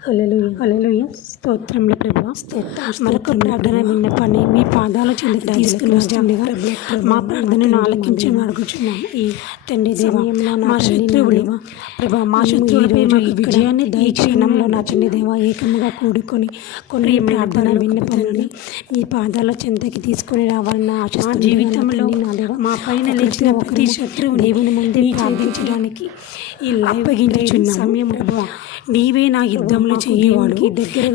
హల్లెలూయా హల్లెలూయా స్తోత్రములు ప్రభువా మరొక ప్రార్థన విన్నపాన్ని మీ పాదాల చెందుకు తీసుకుని వస్తుండగా మా ప్రార్థనను ఆలకించమని అడుగుచున్నాం. ఈ తండ్రి దేవా, మా శత్రువులు ప్రభా, మా శత్రువులపై మాకు విజయాన్ని ఈ క్షణంలో నా తండ్రి దేవా ఏకముగా కూడుకొని కొన్ని ప్రార్థన విన్నపములని మీ పాదాల చెంతకి తీసుకొని రావాలని ఆశిస్తూ జీవితంలో మా పైన లేచిన ప్రతి శత్రువు దేవుని ముందే ప్రార్థించడానికి ఈ అప్పగించుచున్న సమయం ప్రభువా, నీవే నా యుద్ధంలో చేయవాడు.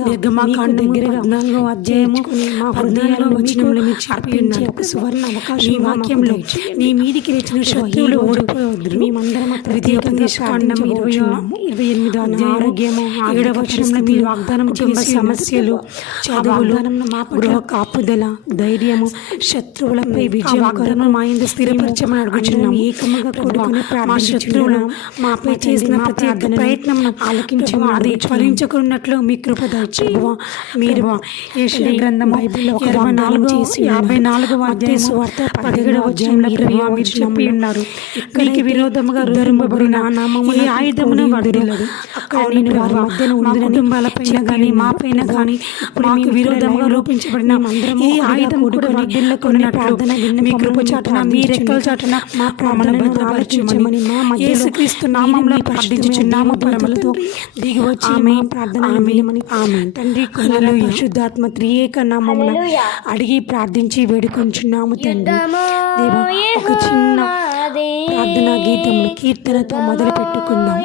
నిర్గమాకాండము 14వ అధ్యాయము 14వ వచనంలో మీరు చెప్పిన ఒక సువర్ణ అవకాశం ఈ వాక్యంలో నీ మీదికి లేచిన శత్రువులు ఓడిపోవద్దు. మేమందరం ద్వితీయోపదేశకాండము 28వ అధ్యాయం ఆరోగ్యము 7వ వచనంలో మీరు వాగ్దానం చేసే సమస్యలు, చదువులు, గృహ కాపుదల, ధైర్యము, శత్రువులపై విజయం మా ఇందు స్థిరపరచమని అడుగుచున్నాము. ఏకముగా కూడుకుని మా శత్రువులు మాపై చేసిన ప్రతి ఒక్క ప్రయత్నం ఆలకించి అది ఫలించకున్నట్లు మీ కృప దయచేయవా. మీరు యెషయా గ్రంథం 54వ అధ్యాయం 17వ వచనంలో ప్రభువా మీరు చెప్పి ఉన్నారు, నీకు విరోధముగా రుదింపబడిన ఏ ఆయుధమును వర్ధిల్లదు. అక్కడ నేను వారి మధ్యన మా కుటుంబాలపైన కానీ మా పైన కానీ మాకు విరోధముగా రూపించబడిన ఏ ఆయుధం కూడా వర్ధిల్లకున్నట్లు మీ కృప చాటున మీ రెక్కల చాటున మమ్మల్ని భద్రపరచమని యేసుక్రీస్తు నామములో ప్రార్థించుచున్నాము. పరములతో దిగి వచ్చి ఆమె ప్రార్థన వినమని తండ్రి కుమారుడు పరిశుద్ధాత్మ త్రియేక నామమున అడిగి ప్రార్థించి వేడుకొంచున్నాము తండ్రి. దేవా, ఒక చిన్న ప్రార్థనా గీతమును కీర్తనతో మొదలు పెట్టుకుందాం.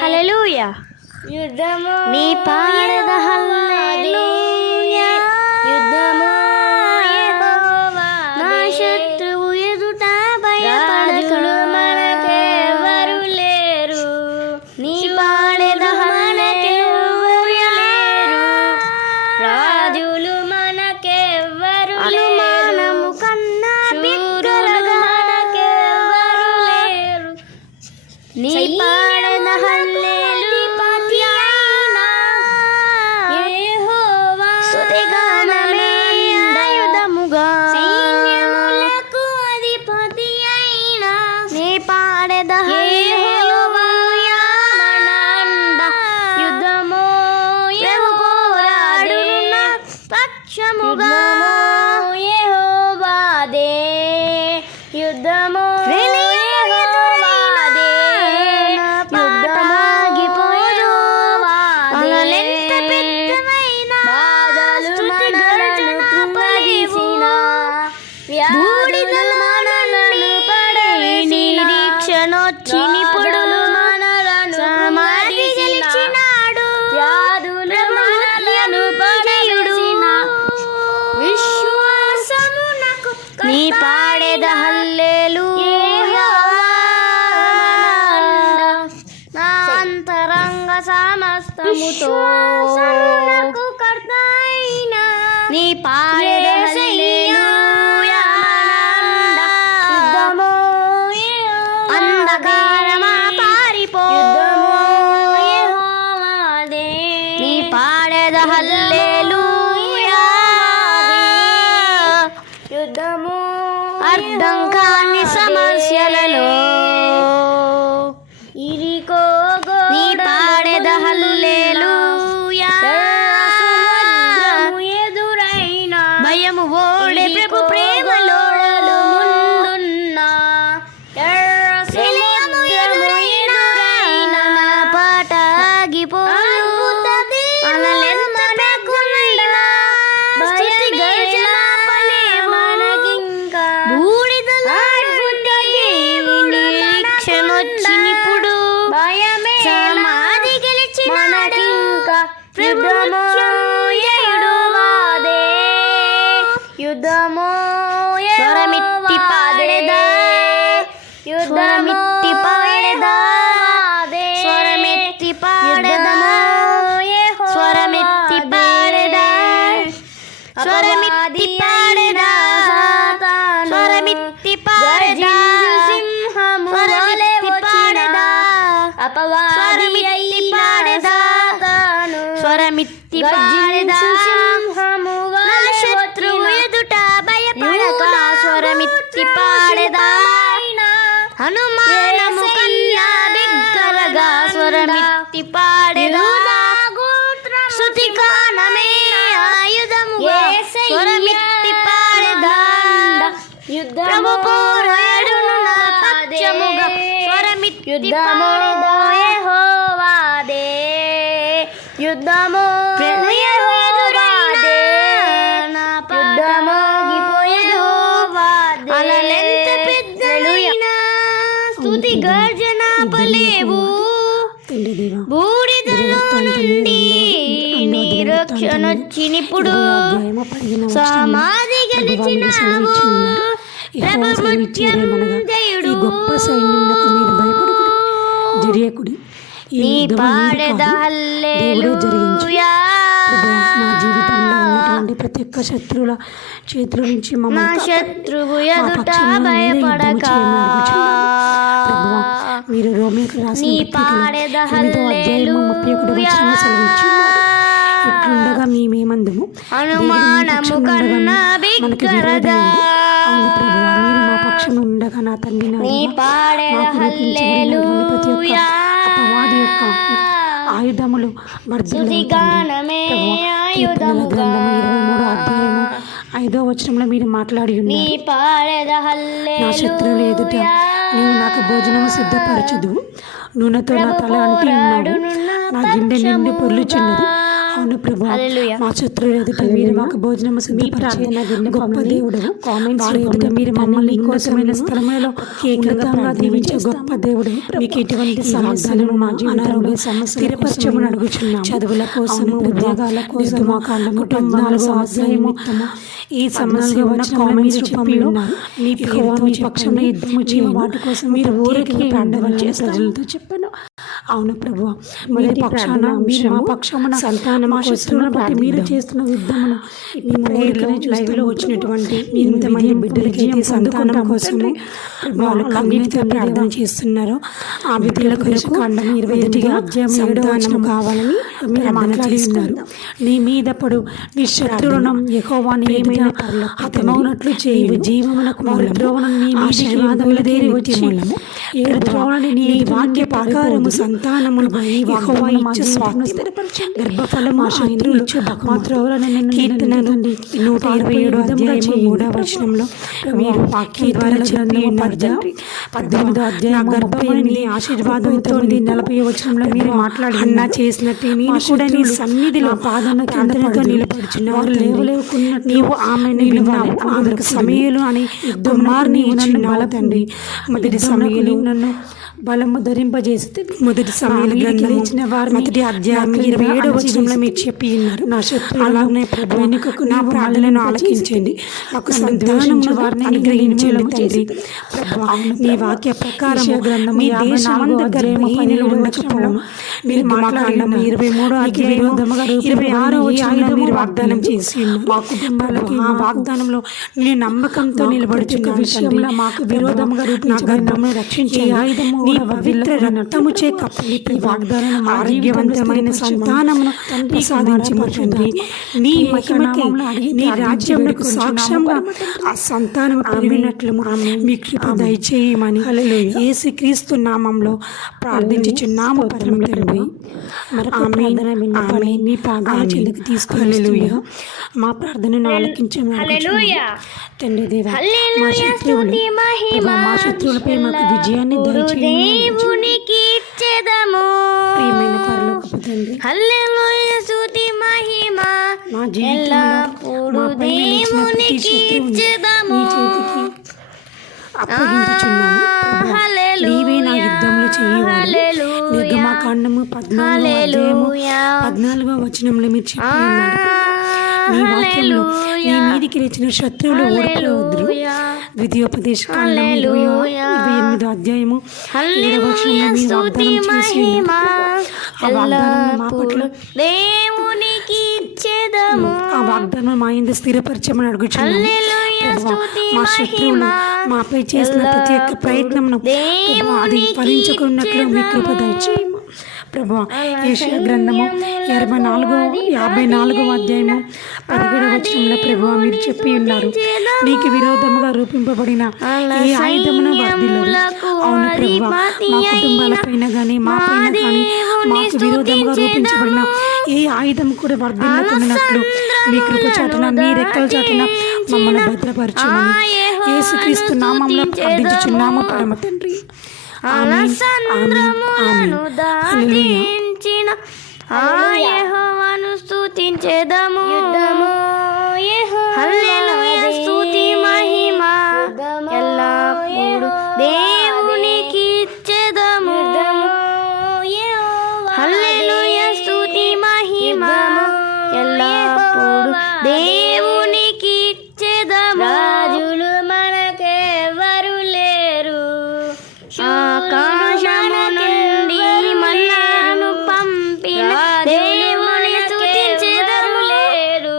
హల్లెలూయా. నీ పాడద హల్లెలూయా, యుద్ధము యెహోవాదే. నా శత్రువు ఎదుట భయపడకులు, మనకెవరు లేరు. నీ పాడద హల్లెలూయా లేరు, రాజులు మనకెవరు లేరు. కన్నా బిగ్గరగా మనకెవరు లేరు. నీ పాడద హల్లెలూయా చినిపుడులు మనలను సమాధి గెలిచినాడు. వ్యాధుల మనలను పడయుడున విశ్వాసమునకు నీ పాడెద హల్లెలూయా. నా అంతరంగ సమస్తముతో కర్తైన నీ పాడెద హల్లెలూయా. అంధకారమా పారిపో, నీ పాడెద హల్లెలూయా. యుద్ధము అర్థం కాని సమస్యలలో ఇరికోగో నీ పాడెద హల్లెలూయా. ఎదురైన భయము ఓడే ప్రభు ప్రేమలో ముందున్నా. చినిపుడు సమాధి గెలిచి మనకింకా ప్రభువాదే. యుద్ధమో స్వరమిట్టి పాడెదా, యుద్ధమిట్టి పాడెదా, స్వరమెత్తి పాడెదా, స్వరమెత్తి పాడెదా, స్వరమిత్తి పాడెదా, స్వరమిత్తి పాడెదా, సింహము వలె వచ్చినదా, అపవాది పాడెదా, స్వరమిత్తి పాడెదా, సింహము వలె శత్రువు ఎదుట భయపడక స్వరమిత్తి పాడెదా. హనుమానము కన్నా బిగ్గరగా స్వరమిత్తి పాడెదా. పాడెదా స్తుతి గానమే ఆయుధముగా స్వరమెత్తి పాడెదా యుద్ధము పోరాడును నా పక్షముగా స్వరమెత్తి పాడెదా యెహోవాదే యుద్ధము యెహోవాదే నా యుద్ధము యెహోవాదే అలలెంత పెద్దలైనా స్తుతి గర్జన పలేవు బూడిదలో నుండి నీ రక్షణ చినిపుడు సమాధి గెలిచినావు ఈ గొప్ప సైన్యమునకు మీరు భయపడకుడి, జరియకుడి. ఈ నీ యుద్ధము మీది కాదు, దేవుడే జరిగించు. మా జీవితంలో ఉన్నటువంటి ప్రతి ఒక్క శత్రువుల చేతుల నుంచి మా శత్రువు ఎదుట భయపడక మీరు రోమీయులకు రాసిన నీ పత్రికలో పాడెద 8వ అధ్యాయము 31వ వచనం సెలవిచ్చున్నారు. ఇట్లుండగా మేమేమందుము అనుమానము కన్నా బిగ్గరగా అవును ప్రభువా, మీరు మా పక్షం ఉండగా నా తండ్రి నా నీ దేవా, పాడెద మాకు రూపించబడినటువంటి ప్రతి ఒక్క హల్లెలూయా అపవాది యొక్క ఆయుధములు స్తుతి గానమే ఆయుధముగా 23వ అధ్యాయము 5వ వచనంలో మీరు మాట్లాడి నీ ఉన్నారు. పాడెద నా శత్రువుల ఎదుట నీవు నాకు భోజనము సిద్ధపరచుదువు, నూనెతో నా తల అంటి ఉన్నావు, నా గిన్నె నిండి పొర్లుచున్నది. అవును ప్రభు, మా శత్రువుల ఎదుట మీరు మాకు భోజనము సిద్ధపరచే గొప్ప దేవుడు. వారి ఎదుట మీరు మమ్మల్ని కోసమైన స్థలములలో ఉన్నతంగా దీవించే గొప్ప దేవుడు. మీకు ఎటువంటి సమస్యలను మా జీవితంలో స్థిరపరచమని అడుగుచున్నాము. చదువుల కోసము, ఉద్యోగాల కోసం, మా కుటుంబాల సమస్యము, ఈ సమస్య ఉన్న కామెంట్స్ రూపంలో మీ పక్షంలో యుద్ధము చేయ వాటి కోసం మీరు ఊరికి ప్రార్థన ప్రజలతో చెప్పాను. అవును ప్రభు, మీ పక్షాన మీరు మా పక్షమున సంతానం మా శత్రువులను బట్టి మీరు చేస్తున్న యుద్ధమును మీ లైవ్లో వచ్చినటువంటి ఇంతమంది బిడ్డలకి సంతానం కోసము వాళ్ళన్నిటితో ప్రార్థన చేస్తున్నారు. ఆ బిడ్డల కొరకు కాండం 21వ అధ్యాయం 7వ వచనం కావాలని మీరు మాట్లాడి ఉన్నారు. నీ మీద పడు నీ శత్రువులను యెహోవా నీ ఎదుట హతమవునట్లు చేయి. జీవమునకు మూలం నీ ఆశీర్వాదముల దేని వచ్చే మూలము. ఏడు త్రోవలని నీ వాక్య ప్రకారము సంతానమును యెహోవా ఇచ్చు స్వాస్థ్యం స్థిరపరచండి. గర్భఫలము మా శత్రువులు ఇచ్చు మా త్రోవలను కీర్తనలు 127వ అధ్యాయము 3వ వచనంలో మీరు వాక్యం ద్వారా చెప్పి ఉన్నారు తండ్రి. 18వ అధ్యాయం గర్భఫలముని ఆశీర్వాదంతో 40వ వచనంలో మీరు మాట్లాడి అన్నా చేసినట్టు నేను కూడా నీ సన్నిధిలో పాదన కిందగా నిలబడుచున్నారు. లేవలేకున్నట్టు నీవు ఆమెను విన్నావు. ఆమెకు సమయలు అని కుమారుని ఇచ్చినావు తండ్రి. మొదటి సమయలు నన్ను బలము ధరింపజేస్తే మొదటి సమయంలో గ్రంథించిన వారు మొదటి అధ్యాయం 27వ వచనంలో మీరు చెప్పి ఉన్నారు. నా శత్రువులు అలాగే ప్రభు వెనుకకు నా ప్రార్థనను ఆలకించండి, నాకు సంతానం వారిని అనుగ్రహించండి తండ్రి. నీ వాక్య ప్రకారం మీ దేశమంతా గర్భహీనులు ఉండకపోవడం మీరు మాట్లాడిన 23వ అధ్యాయం 26వ వచనంలో మీరు వాగ్దానం చేసి మా కుటుంబాలకి ఆ వాగ్దానంలో నేను నమ్మకంతో నిలబడుచున్న విషయంలో మాకు విరోధముగా రూపించబడిన రక్షించే ఆయుధము పవిత్ర రక్తముచే కప్పి వాగ్దానం ఆరోగ్యవంతమైన సంతానమును ప్రసాదించమని నీ మహిమకి నీ రాజ్యమునకు సాక్ష్యంగా ఆ సంతానం పెరిగినట్లు మీ కృప దయచేయమని యేసుక్రీస్తు నామంలో ప్రార్థించుచున్నాము పరమ తండ్రి. ఆమేన్. మీ పాదాల చెందుకు తీసుకుని మా ప్రార్థనను ఆలకించమని తండ్రి దేవా, మా శత్రువులపై మాకు విజయాన్ని దేవునికి ఇచ్చెదము. ప్రియమైన పరలోకపు తండ్రి, హల్లెలూయా స్తుతి మహిమ మా జీవితంలో దేవునికి ఇచ్చెదము. అప్పగించుచున్నాము. నీవే నా యుద్ధంలో చేయవాడు. నిర్గమాకాండము 14వ వచనంలో మీరు చెప్పి ఉన్నారు. నీ వాక్యంలో నీ మీదికి లేచిన శత్రువులు ఓడిపోవద్దు. ద్వితీయోపదేశకాండం 28వ అధ్యాయము 7వ వచనంలో మీరు వాగ్దానం చేసి ఆ వాగ్దానం మా పట్ల ఆ వాగ్దానం మా యందు స్థిరపరచమని అడుగుచున్నాము. మా శత్రువులు మాపై చేసిన ప్రతి ఒక్క ప్రయత్నమును అది ఫలించుకున్నట్లు మీ కృప దయచేయము. ప్రభువా. యెషయా గ్రంథము 54వ అధ్యాయము 17వ వచనంలో ప్రభువా మీరు చెప్పి ఉన్నారు, నీకు విరోధముగా రూపింపబడిన ఏ ఆయుధమును వర్ధిల్లదు. అవును ప్రభువా, మా కుటుంబాలపైన కానీ మా పైన కానీ మాకు విరోధముగా రూపించబడిన ఏ ఆయుధం కూడా వర్ధిల్లకుండానట్లు మీ కృప చాటున మీ రెక్కల చాటున మమ్మల్ని భద్రపరచుమని యేసుక్రీస్తు నామములో ప్రార్థించుచున్నాము పరమ తండ్రి. ఆమేన్, ఆమేన్, ఆమేన్. హల్లెలూయా. యెహోవాను స్తుతించెదము. హల్లెలూయా, స్తుతి మహిమ ఎల్లప్పుడు దేవునికి ఇచ్చెదము. హల్లెలూయా, స్తుతి మహిమ ఎల్లప్పుడు దేవునికి ఇచ్చెదము. రాజులు మనకెవరు లేరు, ఆకాశము నుండి మన్నాను పంపిన దేవుని స్తుతించెదము. లేరు,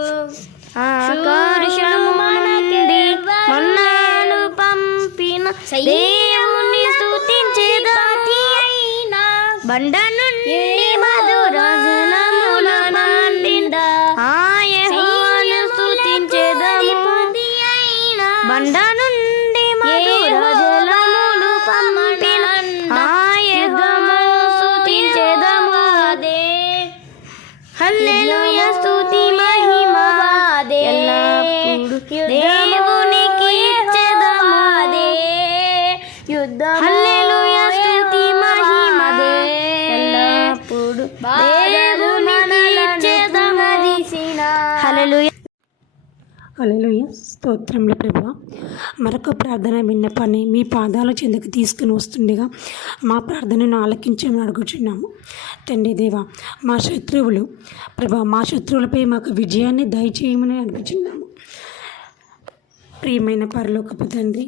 ఆకాశము నుండి మన్నాను పంపిన దేవుని స్తుతించెదము. బండ నుండి మధుర జలములు పంపిన యెహోవాను స్తుతించెదము. బండ నుండి మధుర జలములు పంపిన యెహోవాను స్తుతించెదము. హల్లెలూయా, స్తుతి మహిమ ఎల్లప్పుడు దేవునికి ఇచ్చెదము. హల్లెలూయా, స్తుతి మహిమ ఎల్లప్పుడు దేవునికి ఇచ్చెదము. హల్లెలూయా. హల్లెలూయా. స్తోత్రములు ప్రభువా. మరొక ప్రార్థన విన్నపాన్ని మీ పాదాల చెందుకు తీసుకుని వస్తుండగా మా ప్రార్థనను ఆలకించమని అడుగుచున్నాము. తండ్రి దేవా, మా శత్రువులు ప్రభా, మా శత్రువులపై మాకు విజయాన్ని దయచేయమని అడుగుచున్నాము. ప్రియమైన పరలోకపు తండ్రి,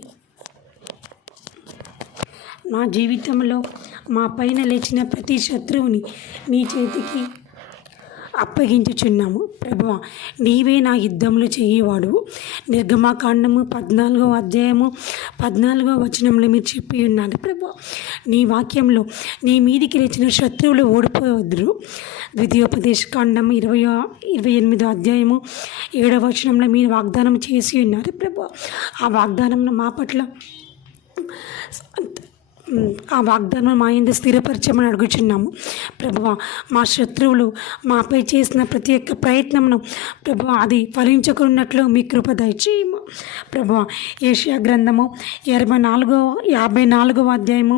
మా జీవితంలో మా పైన లేచిన ప్రతి శత్రువుని నీ చేతికి అప్పగించుచున్నాము. ప్రభువా, నీవే నా యుద్ధములు చేయవాడు. నిర్గమాకాండము 14వ అధ్యాయము 14వ వచనంలో మీరు చెప్పి ఉన్నారు ప్రభువా, నీ వాక్యంలో నీ మీదికి లేచిన శత్రువులు ఓడిపోవద్దురు. ద్వితీయోపదేశకాండం 28వ అధ్యాయము 7వ వచనంలో మీరు వాగ్దానం చేసి ఉన్నారు ప్రభువా. ఆ వాగ్దానం మా పట్ల ఆ వాగ్దానం మా యందు స్థిరపరచమని అడుగుచున్నాము ప్రభువా. మా శత్రువులు మాపై చేసిన ప్రతి ఒక్క ప్రయత్నమును ప్రభువా అది ఫలించకున్నట్లు మీ కృప దయచేయము ప్రభువా. యెషయా గ్రంథము 54వ అధ్యాయము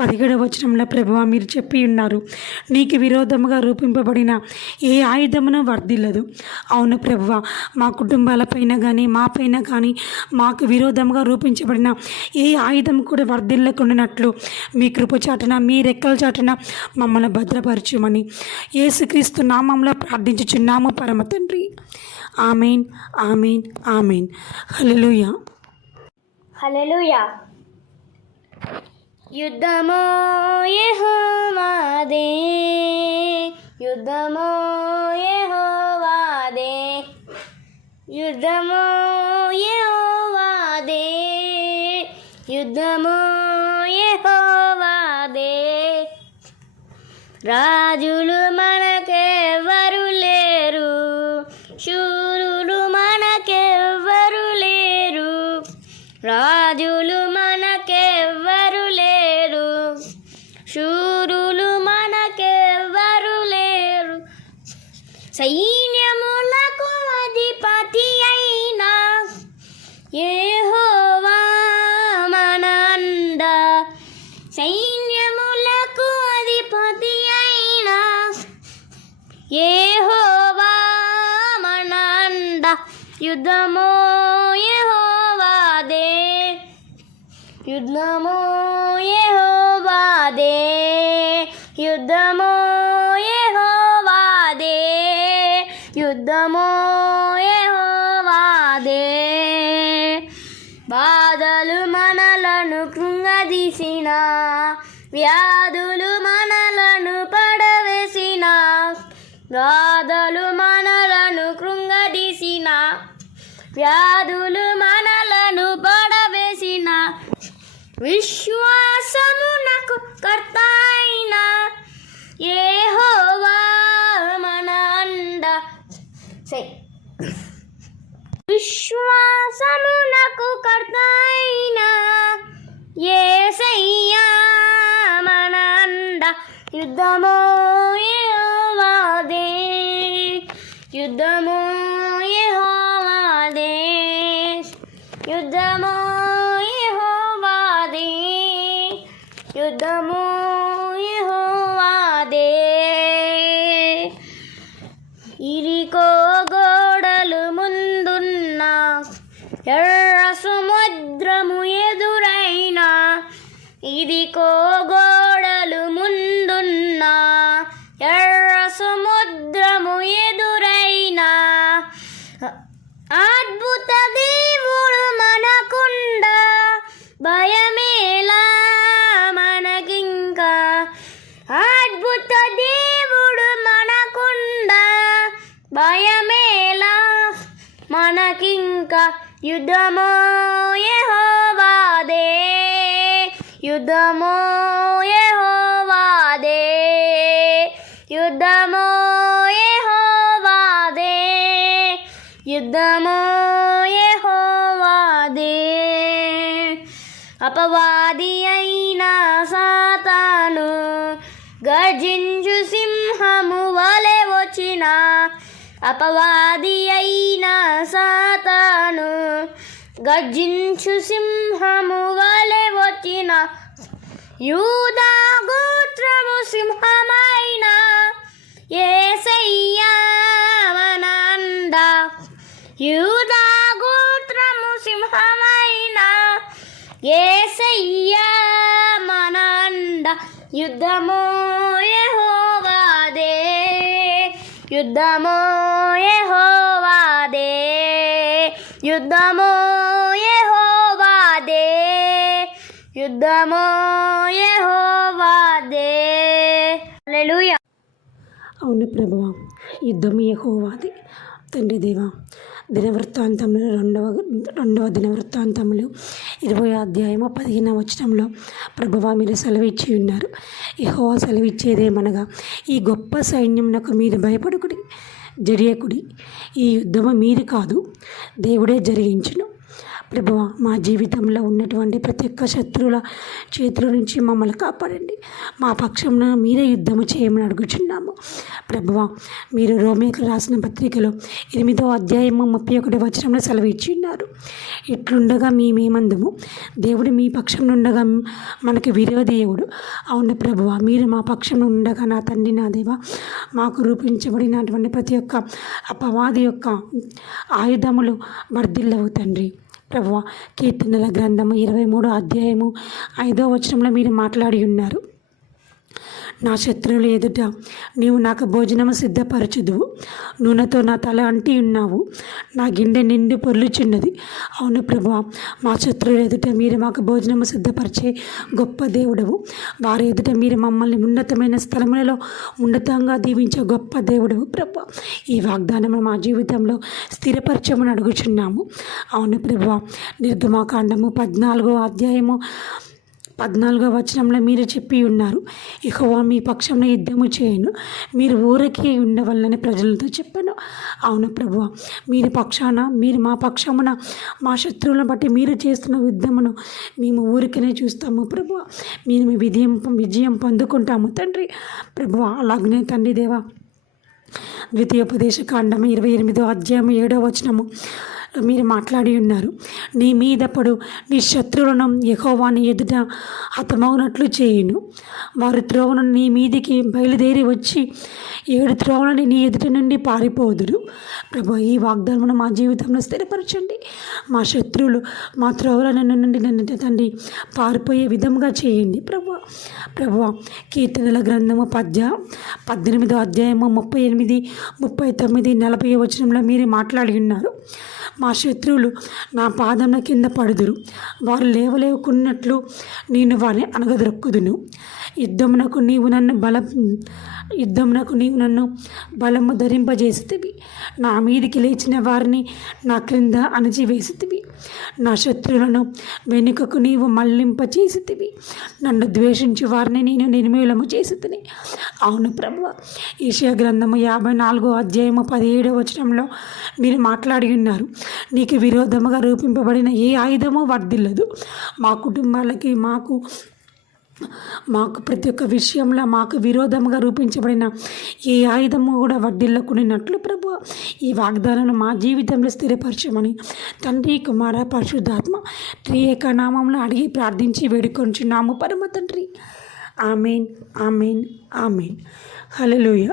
17వ వచనంలో ప్రభువా మీరు చెప్పి ఉన్నారు, నీకు విరోధముగా రూపింపబడిన ఏ ఆయుధమును వర్ధిల్లదు. అవును ప్రభువా, మా కుటుంబాలపైన కానీ మా పైన కానీ మాకు విరోధముగా రూపించబడిన ఏ ఆయుధం కూడా వర్ధిల్లకుండానట్లు మీ కృప చాటున మీ రెక్కల చాటున మమ్మల్ని భద్రపరచుమని యేసుక్రీస్తు నామములో ప్రార్థించుచున్నాము పరమ తండ్రి. ఆమేన్, ఆమేన్, ఆమేన్. హల్లెలూయా. హల్లెలూయా. యుద్ధము యెహోవాదే, యుద్ధము యెహోవాదే, యుద్ధము యెహోవాదే, యుద్ధము యెహోవాదే. రాజులు మనకెవరు లేరు, శూరులు మనకెవ్వరు లేరు. రాజులు మనకెవ్వరు లేరు, శూరులు మనకెవ్వరు లేరు. సైన్యములకు అధిపతి అయిన యెహోవా మన అండ. సైన్యములకు అధిపతి అయిన యెహోవా మన అండ. యుద్ధము యెహోవాదే, యుద్ధము యెహోవాదే, యుద్ధము యెహోవాదే, యుద్ధము యెహోవాదే. బాధలు మనలను కృంగదీసిన, వ్యాధులు మనలను పడవేసిన, బాధలు మనలను కృంగదీసిన, వ్యాధులు మనలను పడవేసిన, విశ్వాసమునకు కర్త అయిన యుద్ధము యెహోవాదే, యుద్ధము యెహోవాదే, యుద్ధము యెహోవాదే. ఇరికో గోడలు ముందున్న, ఎర్ర సముద్రము ఎదురైన, ఇదికో గోడలు ముందున్న, ఎర్ర సముద్రము ఎదురైన, అద్భుత దేవుడు మనకుండ, భయమేలా మనకింకా, అద్భుత దేవుడు మనకుండ, భయమేలా మనకింకా. యుద్ధమో యెహోవాదే, యుద్ధమో యెహోవాదే, యుద్ధమో యెహోవాదే, యుద్ధమో యెహోవాదే. అపవాది అయిన సాతాను గర్జించు సింహము వలె వచ్చిన, అపవాది అయిన సాతాను గర్జించు సింహము వలె వచ్చిన, యూదా గోత్రము సింహమైన యేసయ్యా మన అండ, యూదా గోత్రము సింహమైన యేసయ్యా మన అండ. యుద్ధమో యెహోవాదే, యుద్ధమో యెహోవాదే, యుద్ధమో యెహోవాదే, యుద్ధమో యెహోవాదే. హల్లెలూయా. అవును ప్రభువా, యుద్ధం యెహోవాది. తండ్రి దేవా, దినవృత్తాంతంలో రెండవ దినవృత్తాంతంలో 20వ అధ్యాయము 15వ వచనంలో ప్రభువా మీరు సెలవిచ్చి ఉన్నారు. యెహోవా సెలవిచ్చేదేమనగా, ఈ గొప్ప సైన్యమునకు మీరు భయపడుకుడి, జడియకుడి. ఈ యుద్ధము మీరు కాదు, దేవుడే జరిగించును. ప్రభువా, మా జీవితంలో ఉన్నటువంటి ప్రతి ఒక్క శత్రువుల చేతుల నుంచి మమ్మల్ని కాపాడండి. మా పక్షంలో మీరే యుద్ధము చేయమని అడుగుచున్నాము. ప్రభువా, మీరు రోమీయులకు రాసిన పత్రికలో 8వ అధ్యాయము 31వ వచనంలో సెలవు ఇచ్చి ఉన్నారు. ఇట్లుండగా మేమేమందుము, దేవుడు మీ పక్షంలో ఉండగా మనకి విరోధి దేవుడు. అవును ప్రభువా, మీరు మా పక్షంలో ఉండగా నా తండ్రి నా దేవా, మాకు రూపించబడినటువంటి ప్రతి ఒక్క అపవాది యొక్క ఆయుధములు వర్ధిల్లవు తండ్రి. ప్రభువా, కీర్తనల గ్రంథము 23వ అధ్యాయము 5వ వచనంలో మీరు మాట్లాడి ఉన్నారు. నా శత్రువుల ఎదుట నీవు నాకు భోజనము సిద్ధపరచుదువు, నూనెతో నా తల అంటి ఉన్నావు, నా గిన్నె నిండి పొర్లుచున్నది. అవును ప్రభువా, మా శత్రువుల ఎదుట మీరు మాకు భోజనము సిద్ధపరిచే గొప్ప దేవుడవు. వారి ఎదుట మీరు మమ్మల్ని ఉన్నతమైన స్థలములలో ఉన్నతంగా దీవించే గొప్ప దేవుడవు. ప్రభువా, ఈ వాగ్దానము మా జీవితంలో స్థిరపరచమని అడుగుచున్నాము. అవును ప్రభువా, నిర్గమాకాండము 14వ అధ్యాయము 14వ వచనంలో మీరు చెప్పి ఉన్నారు, యెహోవా మీ పక్షంలో యుద్ధము చేయను, మీరు ఊరకే ఉండవల్లని ప్రజలతో చెప్పాను. అవును ప్రభువా, మీరు మా పక్షమున మా శత్రువులను బట్టి మీరు చేస్తున్న యుద్ధమును మేము ఊరికనే చూస్తాము ప్రభువా. మేము విజయం పొందుకుంటాము తండ్రి. ప్రభువా, అలాగనే తండ్రి దేవా, ద్వితీయోపదేశకాండము 28వ అధ్యాయం 7వ వచనము మీరు మాట్లాడి ఉన్నారు, నీ మీద పడు నీ శత్రువులను యెహోవాని ఎదుట హతమవునట్లు చేయును, వారి త్రోవను నీ మీదికి బయలుదేరి వచ్చి 7 త్రోవలని నీ ఎదుట నుండి పారిపోదురు. ప్రభు, ఈ వాగ్దానమును మా జీవితంలో స్థిరపరచండి. మా శత్రువులు మా త్రోవల నుండి నన్ను తండ్రి పారిపోయే విధంగా చేయండి. ప్రభువా, కీర్తనల గ్రంథము 18వ అధ్యాయము 38, 39, 40 వచనంలో మీరు మాట్లాడి ఉన్నారు, మా శత్రువులు నా పాదముల కింద పడుదురు, వారు లేవలేకున్నట్లు నేను వారిని అనగదొక్కుదును. యుద్ధమునకు నీవు నన్ను బలము ధరింపజేసితివి, నా మీదికి లేచిన వారిని నా క్రింద అణచివేసితివి, నా శత్రువులను వెనుకకు నీవు మళ్లింపచేసితివి, నన్ను ద్వేషించి వారిని నేను నిర్మూలము చేసితిని. అవును ప్రభువా, యెషయా గ్రంథము 54వ అధ్యాయము 17వ వచనంలో మీరు మాట్లాడి ఉన్నారు, నీకు విరోధముగా రూపింపబడిన ఏ ఆయుధము వర్ధిల్లదు, మా కుటుంబాలకి మాకు మాకు ప్రతి ఒక్క విషయంలో మాకు విరోధంగా రూపించబడిన ఏ ఆయుధము కూడా వర్ధిల్లకునినట్లు ప్రభు ఈ వాగ్దానాన్ని మా జీవితంలో స్థిరపరచమని తండ్రి కుమార పరిశుద్ధాత్మ త్రియేక నామంలో అడిగి ప్రార్థించి వేడుకొంచున్నాము పరమ తండ్రి. Amen amen amen. హల్లెలూయా.